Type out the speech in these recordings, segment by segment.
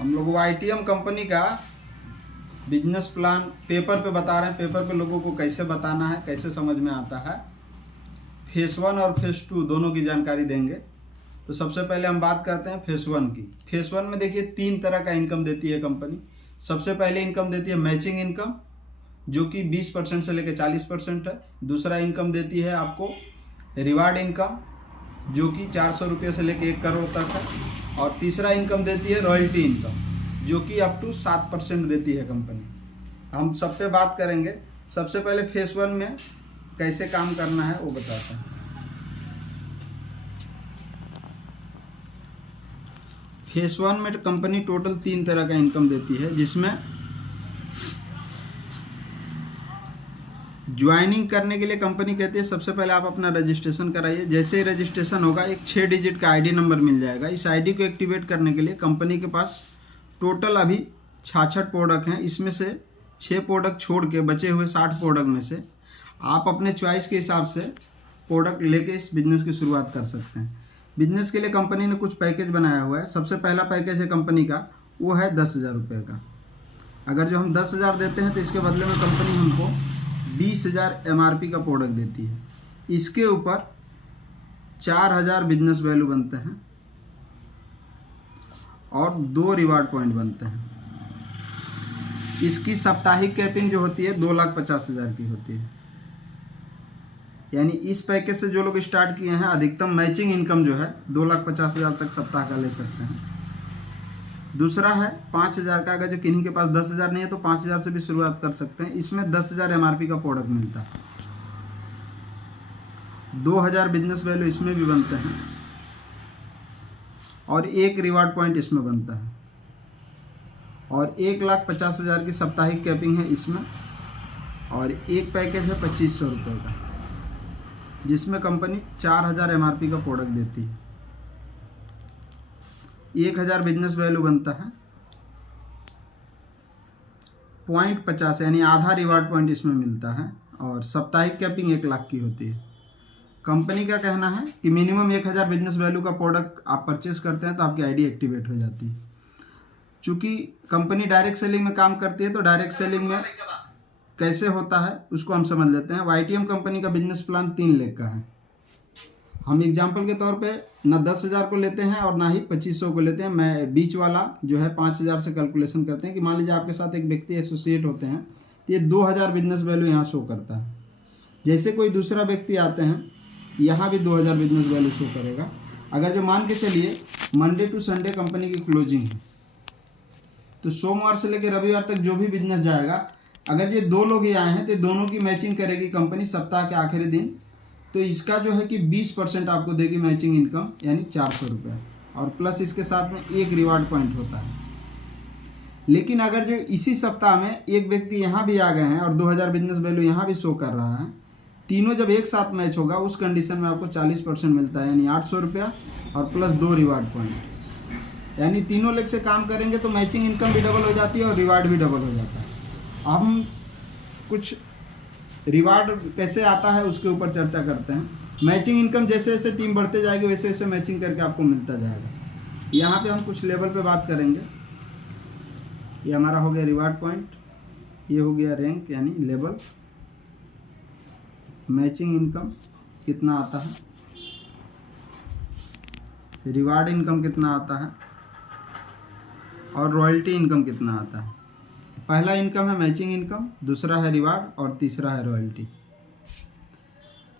हम लोग YTM company का बिजनेस प्लान पेपर पे बता रहे हैं। पेपर पे लोगों को कैसे बताना है, कैसे समझ में आता है। फेस 1 और फेस 2 दोनों की जानकारी देंगे। तो सबसे पहले हम बात करते हैं फेस 1 की। फेस 1 में देखिए 3 तरह का इनकम देती है कंपनी। सबसे पहले इनकम देती है मैचिंग इनकम, जो कि 20% से लेकर 40% है। दूसरा इनकम देती है आपको रिवार्ड इनकम, जो कि 400 रुपये से लेकर 1 करोड़ तक है। और तीसरा इनकम देती है रॉयल्टी इनकम, जो कि अप टू 7% देती है कंपनी। हम सब पे बात करेंगे। सबसे पहले फेस 1 में कैसे काम करना है वो बताते हैं। फेस 1 में कंपनी टोटल 3 तरह का इनकम देती है, जिसमें ज्वाइनिंग करने के लिए कंपनी कहती है सबसे पहले आप अपना रजिस्ट्रेशन कराइए। जैसे ही रजिस्ट्रेशन होगा एक 6 डिजिट का आईडी नंबर मिल जाएगा। इस आईडी को एक्टिवेट करने के लिए कंपनी के पास टोटल अभी 66 प्रोडक्ट हैं। इसमें से 6 प्रोडक्ट छोड़ के बचे हुए 60 प्रोडक्ट में से आप अपने चॉइस के हिसाब से प्रोडक्ट लेके इस बिज़नेस की शुरुआत कर सकते हैं। बिजनेस के लिए कंपनी ने कुछ पैकेज बनाया हुआ है। सबसे पहला पैकेज है कंपनी का, वो है 10,000 रुपये का। अगर जो हम 10,000 देते हैं तो इसके बदले में कंपनी हमको 20,000 MRP का प्रोडक्ट देती है। इसके ऊपर 4,000 बिजनेस वैल्यू बनते हैं और 2 रिवार्ड पॉइंट बनते हैं। इसकी साप्ताहिक कैपिंग जो होती है 2,50,000 की होती है। यानी इस पैकेज से जो लोग स्टार्ट किए हैं अधिकतम मैचिंग इनकम जो है 2,50,000 तक सप्ताह का ले सकते हैं। दूसरा है 5,000 का। अगर जो किन्हीं के पास 10,000 नहीं है तो 5,000 से भी शुरुआत कर सकते हैं। इसमें 10,000 MRP का प्रोडक्ट मिलता है। 2,000 बिजनेस वैल्यू इसमें भी बनते हैं और 1 रिवार्ड पॉइंट इसमें बनता है। और 1,50,000 की साप्ताहिक कैपिंग है इसमें। और एक पैकेज है 2,500 रुपये का, जिसमें कंपनी 4,000 MRP का प्रोडक्ट देती है। 1,000 बिजनेस वैल्यू बनता है। 0.50 यानी आधा रिवार्ड पॉइंट इसमें मिलता है। और साप्ताहिक कैपिंग 1 लाख की होती है। कंपनी का कहना है कि मिनिमम 1,000 बिजनेस वैल्यू का प्रोडक्ट आप परचेस करते हैं तो आपकी आईडी एक्टिवेट हो जाती है। चूँकि कंपनी डायरेक्ट सेलिंग में काम करती है तो डायरेक्ट सेलिंग में कैसे होता है उसको हम समझ लेते हैं। YTM कंपनी का बिजनेस प्लान 3 लाख का है। हम एग्जाम्पल के तौर पे ना 10,000 को लेते हैं और ना ही 2,500 को लेते हैं। मैं बीच वाला जो है 5,000 से कैलकुलेशन करते हैं कि मान लीजिए आपके साथ एक व्यक्ति एसोसिएट होते हैं तो ये 2,000 बिजनेस वैल्यू यहाँ शो करता है। जैसे कोई दूसरा व्यक्ति आते हैं यहाँ भी 2,000 बिजनेस वैल्यू शो करेगा। अगर जो मान के चलिए मंडे टू संडे कंपनी की क्लोजिंग है तो सोमवार से लेकर रविवार तक जो भी बिजनेस जाएगा, अगर ये 2 लोग ही आए हैं तो दोनों की मैचिंग करेगी कंपनी सप्ताह के आखिरी दिन। तो इसका जो है कि 20% आपको देगी मैचिंग इनकम, यानी 400 रुपये। और प्लस इसके साथ में 1 रिवार्ड पॉइंट होता है। लेकिन अगर जो इसी सप्ताह में एक व्यक्ति यहाँ भी आ गए हैं और 2,000 बिजनेस वैल्यू यहाँ भी शो कर रहा है, तीनों जब एक साथ मैच होगा उस कंडीशन में आपको 40% मिलता है, यानी 800 रुपया और प्लस 2 रिवार्ड पॉइंट। यानी तीनों लेग से काम करेंगे तो मैचिंग इनकम भी डबल हो जाती है और रिवार्ड भी डबल हो जाता है। अब हम कुछ रिवार्ड कैसे आता है उसके ऊपर चर्चा करते हैं। मैचिंग इनकम जैसे जैसे टीम बढ़ते जाएगी वैसे वैसे मैचिंग करके आपको मिलता जाएगा। यहाँ पे हम कुछ लेवल पे बात करेंगे। ये हमारा हो गया रिवार्ड पॉइंट, ये हो गया रैंक यानी लेवल। मैचिंग इनकम कितना आता है, रिवार्ड इनकम कितना आता है और रॉयल्टी इनकम कितना आता है। पहला इनकम है मैचिंग इनकम, दूसरा है रिवार्ड और तीसरा है रॉयल्टी।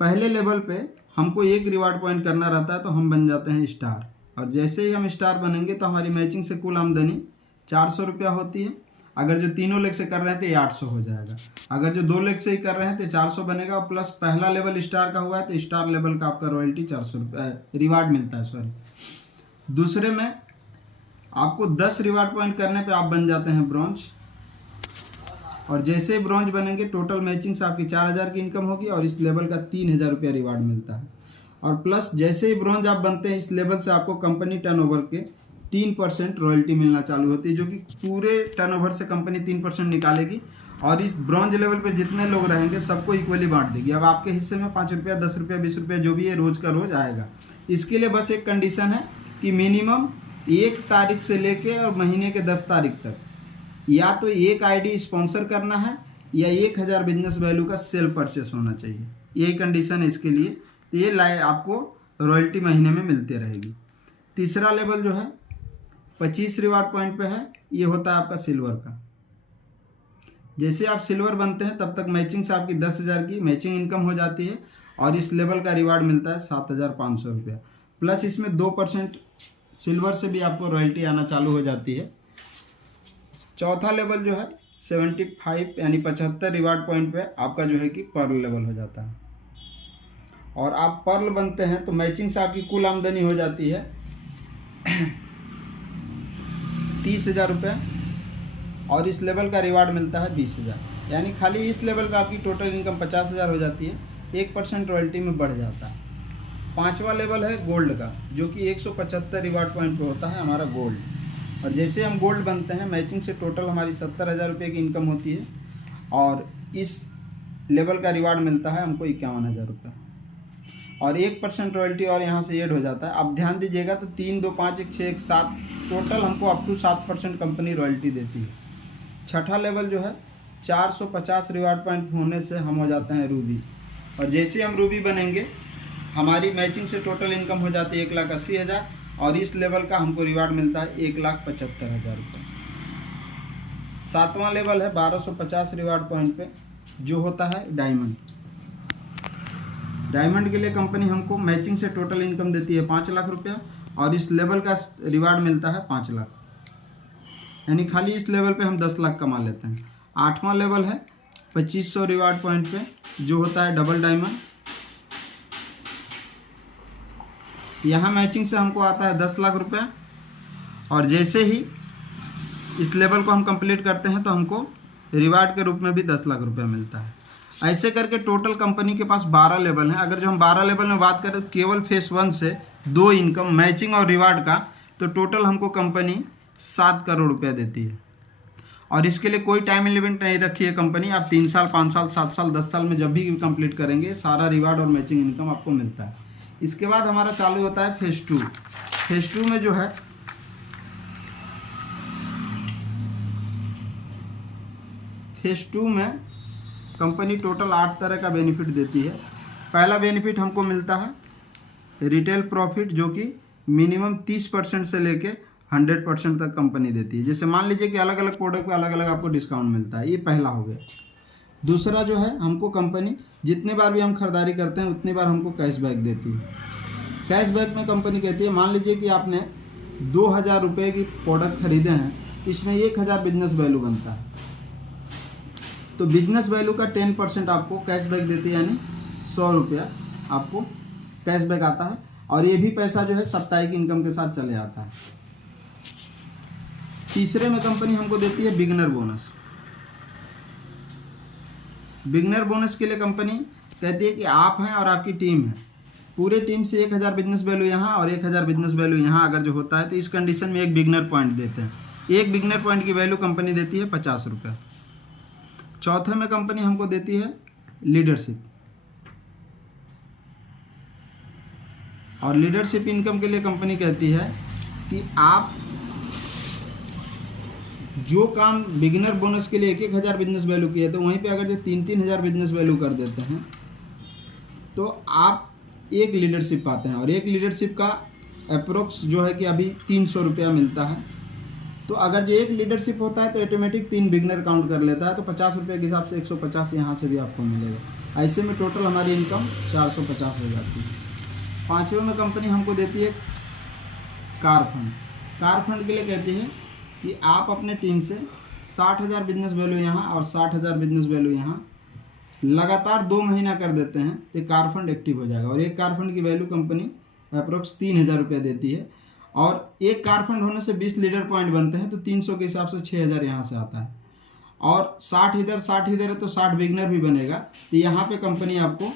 पहले लेवल पे हमको 1 रिवार्ड पॉइंट करना रहता है तो हम बन जाते हैं स्टार। और जैसे ही हम स्टार बनेंगे तो हमारी मैचिंग से कुल आमदनी 400 रुपया होती है। अगर जो तीनों लेग से कर रहे हैं तो ये 800 हो जाएगा। अगर जो 2 लेग से ही कर रहे हैं तो 400 बनेगा। और प्लस पहला लेवल स्टार का हुआ है तो स्टार लेवल का आपका रॉयल्टी 400 रुपये रिवार्ड मिलता है, सॉरी। दूसरे में आपको 10 रिवार्ड पॉइंट करने पे आप बन जाते हैं ब्रॉन्ज। और जैसे ब्रॉन्ज बनेंगे टोटल मैचिंग से आपकी 4,000 की इनकम होगी और इस लेवल का 3,000 रुपया रिवार्ड मिलता है। और प्लस जैसे ही ब्रॉन्ज आप बनते हैं इस लेवल से आपको कंपनी टर्नओवर के 3% रॉयल्टी मिलना चालू होती है, जो कि पूरे टर्नओवर से कंपनी 3% निकालेगी। और इस ब्रॉन्ज लेवल पर जितने लोग रहेंगे सबको इक्वली बांट देगी। अब आपके हिस्से में 5 रुपया, 10 रुपया, 20 रुपया जो भी है रोज का रोज आएगा। इसके लिए बस एक कंडीशन है कि मिनिमम 1 तारीख से लेके और महीने के 10 तारीख तक या तो एक आईडी स्पॉन्सर करना है या 1000 बिजनेस वैल्यू का सेल परचेस होना चाहिए, यही कंडीशन है इसके लिए। तो ये आपको रॉयल्टी महीने में मिलते रहेगी। तीसरा लेवल जो है 25 रिवार्ड पॉइंट पे है, ये होता है आपका सिल्वर का। जैसे आप सिल्वर बनते हैं तब तक मैचिंग से आपकी 10,000 की मैचिंग इनकम हो जाती है और इस लेवल का रिवार्ड मिलता है 7,500 रुपया। प्लस इसमें 2% सिल्वर से भी आपको रॉयल्टी आना चालू हो जाती है। चौथा लेवल जो है 75 यानी 75 रिवार्ड पॉइंट पे आपका जो है कि पर्ल लेवल हो जाता है और आप पर्ल बनते हैं तो मैचिंग से आपकी कुल आमदनी हो जाती है 30,000 रुपये और इस लेवल का रिवार्ड मिलता है 20,000। यानी खाली इस लेवल पे आपकी टोटल इनकम 50,000 हो जाती है, 1% रॉयल्टी में बढ़ जाता है। पांचवा लेवल है गोल्ड का, जो कि 175 रिवार्ड पॉइंट पे होता है हमारा गोल्ड। और जैसे हम गोल्ड बनते हैं मैचिंग से टोटल हमारी 70,000 रुपये की इनकम होती है और इस लेवल का रिवार्ड मिलता है हमको 51,000 रुपये और 1% रॉयल्टी और यहाँ से ऐड हो जाता है। आप ध्यान दीजिएगा तो 3, 2, 5, 1, 6, 1, 7 टोटल हमको अप टू 7% कंपनी रॉयल्टी देती है। छठा लेवल जो है 450 रिवार्ड पॉइंट होने से हम हो जाते हैं रूबी और जैसे हम रूबी बनेंगे हमारी मैचिंग से टोटल इनकम हो जाती है 1,80,000 और इस लेवल का हमको रिवार्ड मिलता है 1,75,000 रुपये। सातवां लेवल है 1250 रिवार्ड पॉइंट पे, जो होता है डायमंड। डायमंड के लिए कंपनी हमको मैचिंग से टोटल इनकम देती है 5 लाख रुपया और इस लेवल का रिवार्ड मिलता है 5 लाख, यानी खाली इस लेवल पे हम 10 लाख कमा लेते हैं। आठवां लेवल है 2500 रिवार्ड पॉइंट पे, जो होता है डबल डायमंड। यहाँ मैचिंग से हमको आता है 10 लाख रुपया और जैसे ही इस लेवल को हम कंप्लीट करते हैं तो हमको रिवार्ड के रूप में भी 10 लाख रुपया मिलता है। ऐसे करके टोटल कंपनी के पास 12 लेवल हैं। अगर जो हम 12 लेवल में बात करें केवल फेस 1 से 2 इनकम मैचिंग और रिवार्ड का, तो टोटल हमको कंपनी 7 करोड़ रुपया देती है और इसके लिए कोई टाइम लिमिट नहीं रखी है कंपनी। आप 3 साल, 5 साल, 7 साल, 10 साल में जब भी कंप्लीट करेंगे सारा रिवार्ड और मैचिंग इनकम आपको मिलता है। इसके बाद हमारा चालू होता है फेज 2। फेज 2 में जो है फेज 2 में कंपनी टोटल 8 तरह का बेनिफिट देती है। पहला बेनिफिट हमको मिलता है रिटेल प्रॉफिट, जो कि मिनिमम 30% से लेके 100% तक कंपनी देती है। जैसे मान लीजिए कि अलग अलग प्रोडक्ट पे अलग अलग आपको डिस्काउंट मिलता है, ये पहला हो गया। दूसरा जो है हमको कंपनी जितने बार भी हम खरीदारी करते हैं उतनी बार हमको कैशबैक देती है। कैशबैक में कंपनी कहती है मान लीजिए कि आपने 2,000 रुपये की प्रोडक्ट खरीदे हैं, इसमें 1,000 बिजनेस वैल्यू बनता है, तो बिजनेस वैल्यू का 10% आपको कैशबैक देती है, यानी 100 रुपया आपको कैशबैक आता है और ये भी पैसा जो है साप्ताहिक इनकम के साथ चले आता है। तीसरे में कंपनी हमको देती है बिगनर बोनस। बिगनर बोनस के लिए कंपनी कहती है कि आप हैं और आपकी टीम है, पूरे टीम से 1,000 बिजनेस वैल्यू यहाँ और 1,000 बिजनेस वैल्यू यहाँ अगर जो होता है तो इस कंडीशन में एक बिगनर पॉइंट देते हैं। एक बिगनर पॉइंट की वैल्यू कंपनी देती है 50 रुपये। चौथे में कंपनी हमको देती है लीडरशिप और लीडरशिप इनकम के लिए कंपनी कहती है कि आप जो काम बिगिनर बोनस के लिए 1,000 बिजनेस वैल्यू किए थे वहीं पे अगर जो 3,000 बिजनेस वैल्यू कर देते हैं तो आप एक लीडरशिप पाते हैं और एक लीडरशिप का अप्रोक्स जो है कि अभी 300 रुपया मिलता है। तो अगर जो एक लीडरशिप होता है तो ऑटोमेटिक 3 बिगनर काउंट कर लेता है, तो 50 रुपये के हिसाब से 150 यहाँ से भी आपको मिलेगा। ऐसे में टोटल हमारी इनकम 450 हो जाती है। पाँचवें में कंपनी हमको देती है कार फंड। कार फंड के लिए कहती है कि आप अपने टीम से 60,000 बिजनेस वैल्यू यहाँ और 60,000 बिजनेस वैल्यू यहाँ लगातार 2 महीना कर देते हैं तो कार फंड एक्टिव हो जाएगा और एक कार फंड की वैल्यू कंपनी अप्रोक्स 3,000 रुपया देती है और एक कार फंड होने से 20 लीडर पॉइंट बनते हैं तो 300 के हिसाब से 6,000 यहाँ से आता है और 60 इधर है तो 60 बिगनर भी बनेगा, तो यहाँ पे कंपनी आपको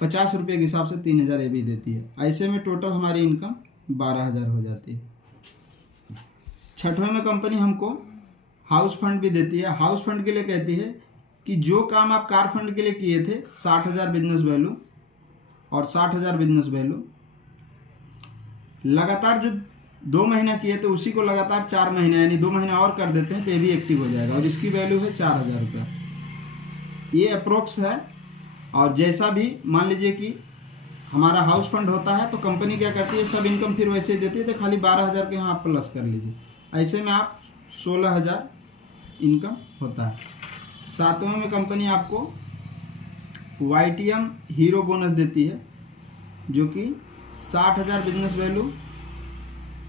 50 रुपये के हिसाब से 3,000 ये भी देती है। ऐसे में टोटल हमारी इनकम 12,000 हो जाती है। छठवें में कंपनी हमको हाउस फंड भी देती है। हाउस फंड के लिए कहती है कि जो काम आप कार फंड के लिए किए थे 60,000 बिजनेस वैल्यू और 60,000 बिजनेस वैल्यू लगातार जो 2 महीना किए तो उसी को लगातार 4 महीने यानी 2 महीने और कर देते हैं तो ये भी एक्टिव हो जाएगा और इसकी वैल्यू है 4000 रुपया। ये अप्रोक्स है। और जैसा भी मान लीजिए कि हमारा हाउस फंड होता है तो कंपनी क्या करती है, सब इनकम फिर वैसे ही देती है, तो खाली 12000 के यहाँ आप प्लस कर लीजिए। ऐसे में आप 16000 इनकम होता है। 7वें में कंपनी आपको YTM हीरो बोनस देती है जो कि 60,000 बिजनेस वैल्यू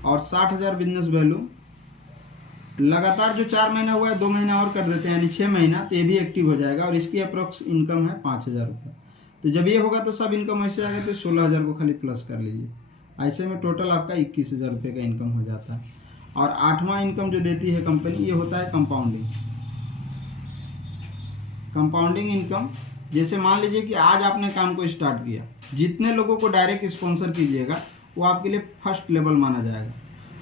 और 60,000 बिजनेस वैल्यू लगातार जो 4 महीना हुआ है 2 महीना और कर देते हैं यानी 6 महीना, तो ये भी एक्टिव हो जाएगा और इसकी अप्रोक्स इनकम है 5000 रुपये। तो जब ये होगा तो सब इनकम ऐसे आएगा तो 16000 को खाली प्लस कर लीजिए। ऐसे में टोटल आपका 21000 रुपये का इनकम हो जाता है। और 8वां इनकम जो देती है कंपनी ये होता है कंपाउंडिंग। कंपाउंडिंग इनकम, जैसे मान लीजिए कि आज आपने काम को स्टार्ट किया, जितने लोगों को डायरेक्ट स्पॉन्सर कीजिएगा वो आपके लिए फर्स्ट लेवल माना जाएगा।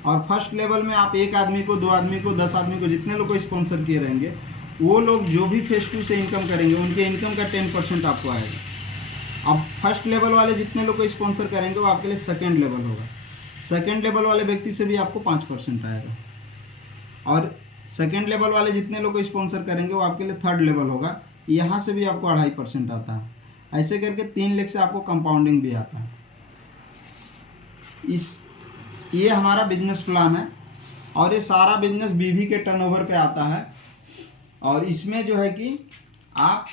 और फर्स्ट लेवल में आप 1 आदमी को, 2 आदमी को, 10 आदमी को, जितने लोग को स्पॉन्सर किए रहेंगे वो लोग जो भी फेज 2 से इनकम करेंगे उनके इनकम का 10% आपको आएगा। अब फर्स्ट लेवल वाले जितने लोग को स्पॉन्सर करेंगे वो आपके लिए सेकेंड लेवल होगा। सेकेंड लेवल वाले व्यक्ति से भी आपको 5% आएगा। और सेकेंड लेवल वाले जितने लोग को स्पॉन्सर करेंगे वो आपके लिए थर्ड लेवल होगा, यहाँ से भी आपको 2.5% आता है। ऐसे करके 3 लाख से आपको कंपाउंडिंग भी आता है। ये हमारा बिजनेस प्लान है और ये सारा बिजनेस BV के टर्नओवर पे आता है। और इसमें जो है कि आप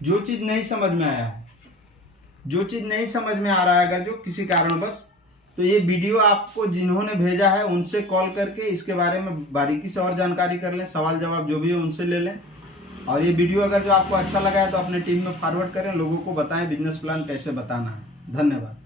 जो चीज़ नहीं समझ में आया है, जो चीज़ नहीं समझ में आ रहा है अगर जो किसी कारणवश, तो ये वीडियो आपको जिन्होंने भेजा है उनसे कॉल करके इसके बारे में बारीकी से और जानकारी कर लें, सवाल जवाब जो भी है उनसे ले लें। और ये वीडियो अगर जो आपको अच्छा लगा है तो अपने टीम में फॉरवर्ड करें, लोगों को बताएं बिजनेस प्लान कैसे बताना है। धन्यवाद।